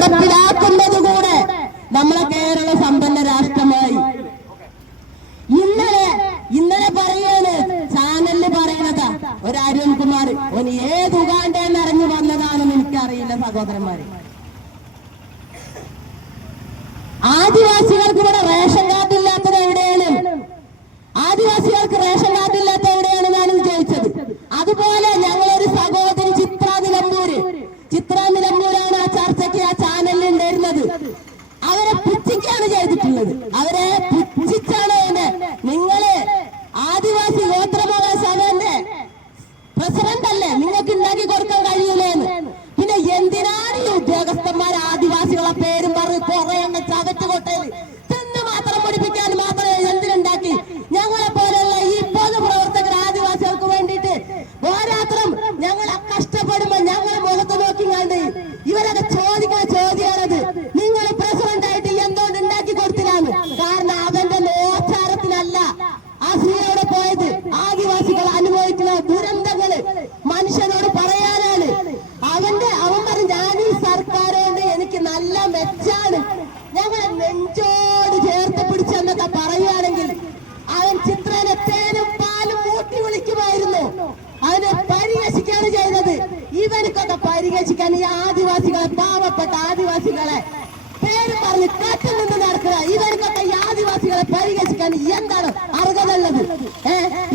നടപ്പിലാക്കുന്നത് കൂടെ നമ്മളെ കേരള സമ്പന്ന രാഷ്ട്രമായി. ഇന്നലെ പറയാണ് ചാനലില് പറയണതാ ഒരു അരുൺകുമാർ, ഓന് ഏത് ഉഗാണ്ടേന്ന് ഇറങ്ങി വന്നതാണെന്ന് എനിക്കറിയില്ല സഹോദരന്മാരെ. ആദിവാസികൾക്ക് ഇവിടെ റേഷൻ കാർഡ് ഇല്ലാത്തത് എവിടെയാണ്? ആദിവാസികൾക്ക് റേഷൻ കാർഡ് ഇല്ലാത്ത എവിടെയാണെന്നാണ് ചോദിച്ചത്. അതുപോലെ ഞങ്ങളൊരു സഹോദരി ചിത്ര നിലമ്പൂരാണ് ആ ചർച്ചയ്ക്ക് ആ ചാനലിൽ ഉണ്ടായിരുന്നത്. അവരെ പുച്ഛിക്കാണ് ചെയ്തിട്ടുള്ളത്. അവരെ പുച്ഛിച്ചാണ് നിങ്ങള് ആദിവാസി ഗോത്രമഹാ സഭന്റെ പ്രസിഡന്റ് അല്ലേ, നിങ്ങൾക്ക് ഉണ്ടാക്കി കൊടുക്കാൻ കഴിയൂലേന്ന്. പിന്നെ എന്തിനാണ് ഈ ഉദ്യോഗസ്ഥന്മാർ ആദിവാസികളെ പേരും പറഞ്ഞ് കുറെ എണ്ണം ചവറ്റുകൊട്ടയിൽ തിന്ന് മാത്രം പഠിപ്പിക്കാൻ മാത്രമേ എന്തിനുണ്ടാക്കി? ഞങ്ങളെ പോലെയുള്ള ഈ പൊതുപ്രവർത്തകർ ആദിവാസികൾക്ക് വേണ്ടിയിട്ട് ഓരോരുത്തരും ഞങ്ങളെ കഷ്ടപ്പെടുമ്പോ ഞങ്ങളെ മുഖത്ത് നോക്കിങ്ങാണ്ട് ഇവരൊക്കെ ചോദിക്കുന്ന ചോദ്യമാണത്. നിങ്ങൾ പ്രസിഡന്റ് ആയിട്ട് എന്തുകൊണ്ട് ഉണ്ടാക്കി കൊടുത്തില്ലാന്ന്. കാരണം അവന്റെ നോച്ചാരത്തിനല്ല ആ സ്ത്രീയോടെ പോയത്. ആദിവാസികൾ അനുഭവിക്കുന്ന ദുരന്തങ്ങള് മനുഷ്യനോട് പറയാനാണ്. അവൻ പറഞ്ഞു ഞാൻ ഈ സർക്കാരോട് എനിക്ക് നല്ല മെച്ചാണ്, ഞങ്ങളെ നെഞ്ചോട് ചേർത്ത് പിടിച്ചെന്നൊക്കെ പറയുകയാണെങ്കിൽ അവൻ ചിത്രനെ തേനും പാലും മൂട്ടി വിളിക്കുമായിരുന്നു. അവനെ പരിഹസിക്കാണ് ചെയ്തത്. ഇവർക്കൊക്കെ പരിഹസിക്കാൻ ഈ ആദിവാസികളെ, പാവപ്പെട്ട ആദിവാസികളെ പേര് പറഞ്ഞ് കട്ടുനിന്ന് നടക്കുക. ഇവർക്കൊക്കെ ഈ ആദിവാസികളെ പരിഹസിക്കാൻ എന്താണ് അർഹതയുള്ളത്?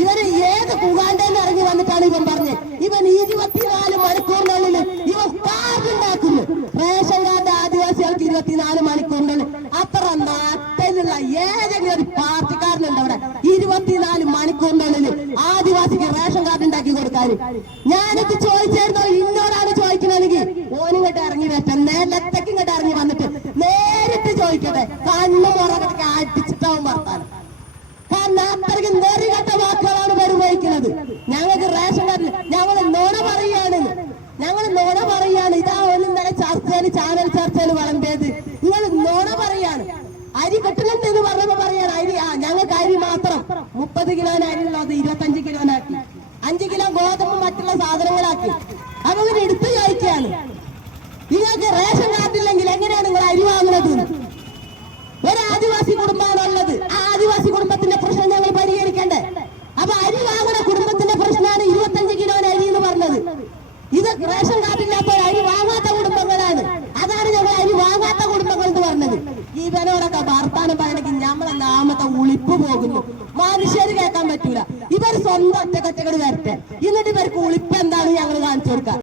ഇവര് ഏത് ഉഗാണ്ടയിൽ ഇറങ്ങി വന്നിട്ടാണ് ഇവൻ പറഞ്ഞത്? ഇവൻ 24 മണിക്കൂറിനുള്ളിൽ ഇവൻ കാർഡ് ഉണ്ടാക്കുന്നു. റേഷൻ കാർഡ് ആദിവാസികൾക്ക് 24 മണിക്കൂറിനുള്ളിൽ. അത്ര നാട്ടിലുള്ള ഏതെങ്കിലും ഒരു പാർട്ടിക്കാരനുണ്ട് അവിടെ 24 മണിക്കൂറിനുള്ളിൽ ആദിവാസിക്ക് റേഷൻ കാർഡ് ഉണ്ടാക്കി കൊടുക്കാൻ? ഞാനിത് ചോദിച്ചായിരുന്നോ? ഇന്നോടാണ് ചോദിക്കണമെങ്കിൽ ഓനിങ്ങോട്ട് ഇറങ്ങി വരട്ടെ, നേരത്തേക്ക് ഇങ്ങോട്ട് ഇറങ്ങി വന്നിട്ട് നേരിട്ട് ചോദിക്കട്ടെ. കണ്ണു മുറകട്ടൊക്കെ അടിച്ചിട്ടാവും വർത്താനം. കാരണം അത്രയ്ക്ക് നെറികെട്ട വാക്കുകളാണ് ഉപയോഗിക്കുന്നത്. ഞങ്ങൾക്ക് റേഷൻ കാർഡിൽ ഞങ്ങൾ നുണ പറയാണ്. ഇതാ ഇന്നലെ ചർച്ചയിൽ, ചാനൽ ചർച്ചയിൽ വിളമ്പിയത്. നിങ്ങൾ നുണ പറയാണ്. അരി കിട്ടുന്നുണ്ട് എന്ന് പറഞ്ഞപ്പോ പറയാണ് അരി ഞങ്ങൾക്ക് അരി മാത്രം 30 കിലോന് അരിയുള്ളത് 25 കിലോനാക്കി, 5 കിലോ ഗോതമ്പ് മറ്റുള്ള സാധനങ്ങളാക്കി. അപ്പൊ ഇവർ എടുത്തു ചോദിക്കുകയാണ്, നിങ്ങൾക്ക് റേഷൻ കാർഡില്ലെങ്കിൽ എങ്ങനെയാണ് നിങ്ങൾ അരി വാങ്ങുന്നത്? ഒരു ആദിവാസി കുടുംബമാണുള്ളത്. ആ ആദിവാസി കുടുംബത്തിന്റെ പ്രശ്നം ഞങ്ങൾ പരിഹരിക്കണ്ടേ? അപ്പൊ അരി വാങ്ങുന്ന കുടുംബത്തിന്റെ പ്രശ്നമാണ് 25 കിലോന് അരി എന്ന് പറഞ്ഞത്. ഇത് റേഷൻ കാർഡില്ലാത്ത അരി വാങ്ങാത്ത കുടുംബങ്ങളാണ്. അതാണ് ഞങ്ങൾ അരി വാങ്ങാത്ത കുടുംബങ്ങൾ എന്ന് പറഞ്ഞത്. ഇവരോടൊക്കെ വർത്താനം പറയണമെങ്കിൽ നമ്മളെ നാമത്തെ ഉളിപ്പ് പോകുന്നു. മനുഷ്യര് കേൾക്കാൻ പറ്റൂല. ഇവർ സ്വന്തം ഒറ്റക്കൊറ്റകൾ വരട്ടെ, എന്നിട്ട് ഇവർക്ക് ഉളിപ്പ് എന്താണ് ഞങ്ങൾ കാണിച്ചു കൊടുക്കാം.